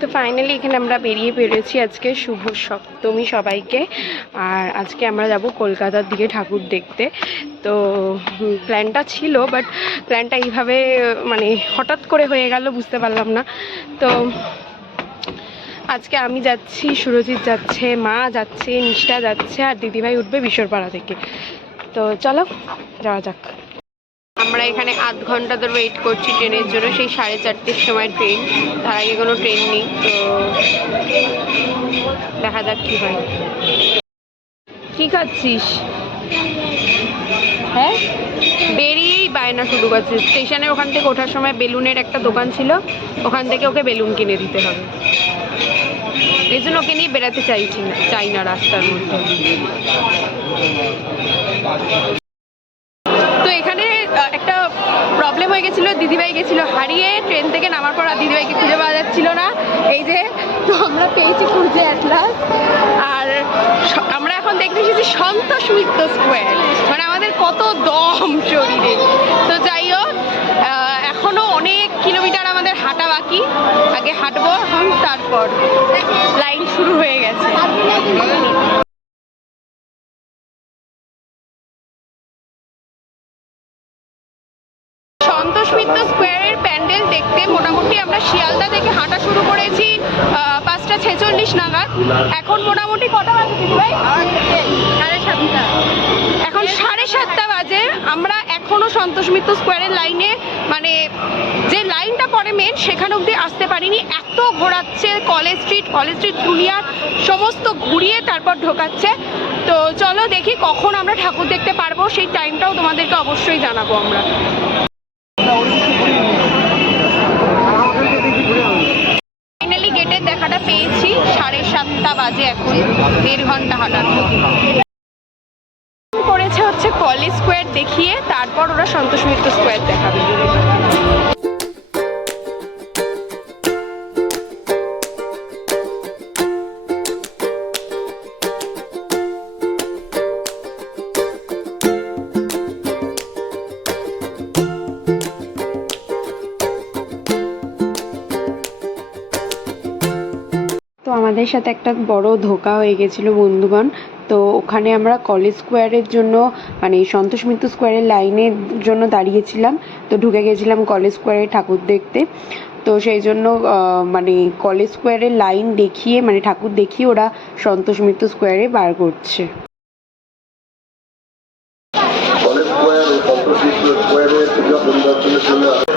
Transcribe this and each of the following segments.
তো ফাইনালি এখানে আমরা বেরিয়ে পেরেছি আজকে শুভ সপ্তমী সবাইকে। আর আজকে আমরা যাব কলকাতার দিকে ঠাকুর দেখতে। তো প্ল্যানটা ছিল বাট প্ল্যানটা এইভাবে মানে হঠাৎ করে হয়ে গেল, বুঝতে পারলাম না। তো, আজকে আমি যাচ্ছি, সুরজিৎ যাচ্ছে, মা যাচ্ছে নিষ্ঠা যাচ্ছে, আর দিদিভাই উঠবে বিশ্বরপাড়া থেকে। তো চলো, যাওয়া যাক। আমরা এখানে আধ ঘণ্টা ধরে ওয়েট করছি ট্রেনের জন্য সেই সাড়ে চারটের সময় ট্রেন তার আগে কোনো ট্রেন নেই তো দেখা যাক কি হয়। কি খাচ্ছিস? হ্যাঁ? বেরিয়েই বায়না শুরু করছে। স্টেশনে ওখান থেকে ওঠার সময় বেলুনের একটা দোকান ছিল ওখান থেকে ওকে বেলুন কিনে দিতে হবে। এই জন্য ওকে নিয়ে বেড়াতে চাইছি না চাই না রাস্তার মধ্যে তো এখানে আহ, একটা প্রবলেম হয়ে গেছিল, দিদিভাই গেছিল হারিয়ে ট্রেন থেকে নামার পর আর দিদিভাইকে খুঁজে পাওয়া যাচ্ছিল না। এই যে, তো আমরা পেয়েছি খুঁজে অ্যাটলাস আর আমরা এখন দেখতে এসেছি সন্তোষ মিত্র স্কোয়ার মানে আমাদের কত দম শরীরে। তো যাই হোক এখনও অনেক কিলোমিটার আমাদের হাঁটা বাকি। আগে হাঁটবো তারপর। লাইন শুরু হয়ে গেছে। এখন মোটামুটি কটা বাজে দিদিভাই সাড়ে সাতটা। এখন সাড়ে সাতটা বাজে। আমরা এখনও সন্তোষ মিত্র স্কোয়ারের লাইনে মানে যে লাইনটা পরে মেন সেখানে অবধি আসতে পারিনি। এত ঘোরাচ্ছে কলেজ স্ট্রিট কলেজ স্ট্রিট দুনিয়ার সমস্ত ঘুরিয়ে তারপর ঢোকাচ্ছে। তো চলো দেখি কখন আমরা ঠাকুর দেখতে পারব সেই টাইমটাও তোমাদেরকে অবশ্যই জানাব আমরা ফাইনালি গেটের দেখাটা পেয়েছি সাড়ে সাতটা বাজে এখন দেড় ঘণ্টা হাঁটার করেছে হচ্ছে কলেজ স্কোয়ার দেখিয়ে তারপর ওরা সন্তোষ মিত্র স্কোয়ার দেখাবে। আমাদের সাথে একটা বড় ধোকা হয়ে গেছিল বন্ধুগণ। তো ওখানে আমরা কলেজ স্কোয়ারের জন্য মানে সন্তোষ মিত্র স্কোয়ারের লাইনের জন্য দাঁড়িয়েছিলাম। তো ঢুকে গেছিলাম কলেজ স্কোয়ারে ঠাকুর দেখতে। তো সেই জন্য মানে কলেজ স্কোয়ারের লাইন দেখিয়ে মানে ঠাকুর দেখিয়ে ওরা সন্তোষ মিত্র স্কোয়ারে বার করছে কলেজ স্কোয়ার ও সন্তোষমিত্র স্কোয়ারে পূজা পরিদর্শনের জন্য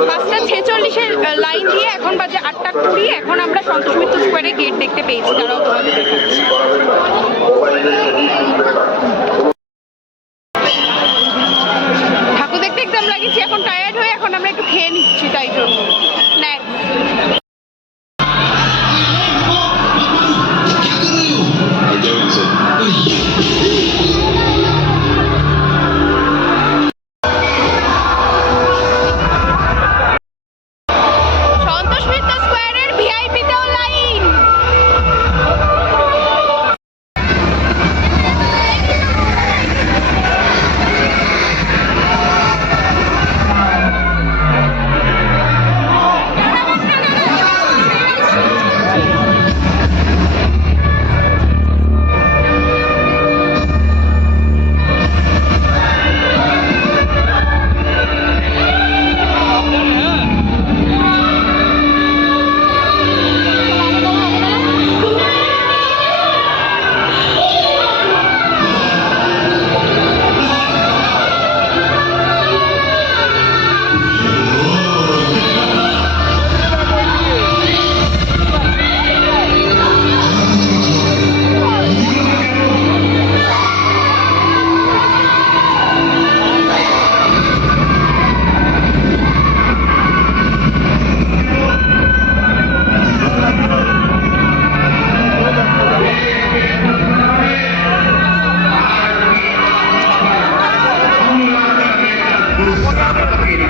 পাঁচটা ছেচল্লিশের লাইন দিয়ে এখন বাজে আটটা কুড়ি, এখন আমরা সন্তোষ মিত্র স্কোয়ারে গেট দেখতে পেয়েছি। তারাও ঠাকুর দেখতে একদম লাগিয়েছি, এখন টায়ার্ড হয়ে এখন আমরা একটু খেয়ে নিচ্ছি, তাই জন্য। بعض التفصيل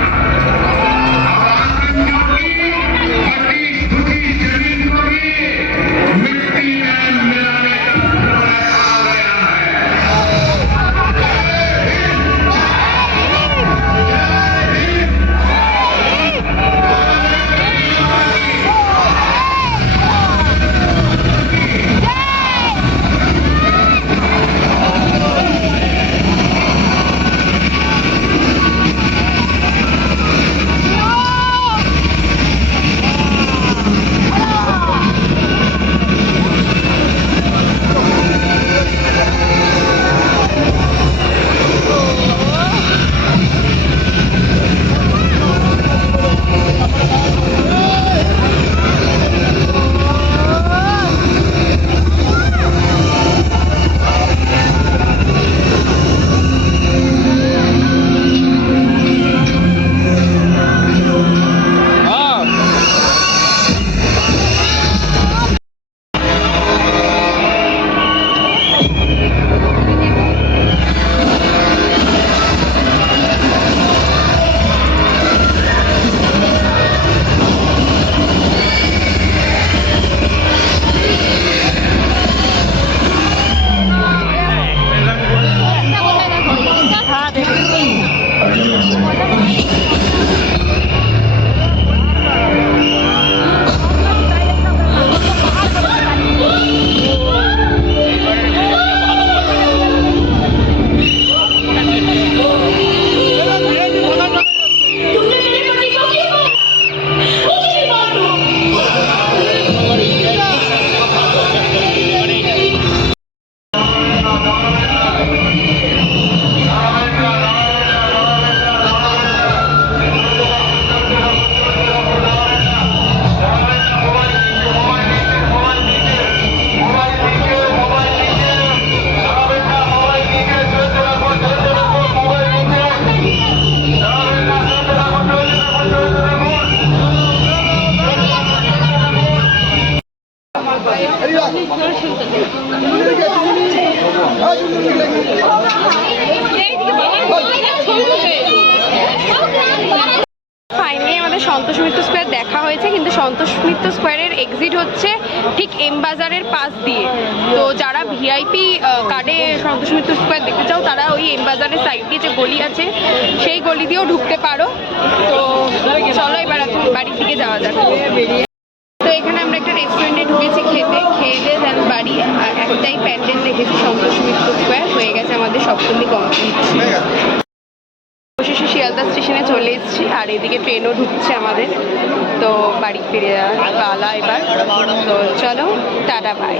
সন্তোষ স্কোয়ারের এক্সিট হচ্ছে ঠিক এম বাজারের পাশ দিয়ে। তো যারা ভিআইপি কার্ডে সন্তোষ মিত্র স্কোয়ার দেখতে চাও, তারা ওই এম বাজারের সাইড দিয়ে যে গলি আছে, সেই গলি দিয়েও ঢুকতে পারো। তো চলো এবার এখন বাড়ির দিকে যাওয়া যাক। তো এখানে আমরা একটা রেস্টুরেন্টে ঢুকেছি খেতে। খেয়ে দিয়ে দেন বাড়ি একটাই প্যান্ডেল দেখেছি সন্তোষ মিত্র স্কোয়ার। হয়ে গেছে আমাদের সপ্তমী কমপ্লিট শিয়ালদা স্টেশনে চলে এসেছি, আর এদিকে ট্রেনও ঢুকছে আমাদের। তো বাড়ি ফিরে পালা এবার। তো চলো, টাটা বাই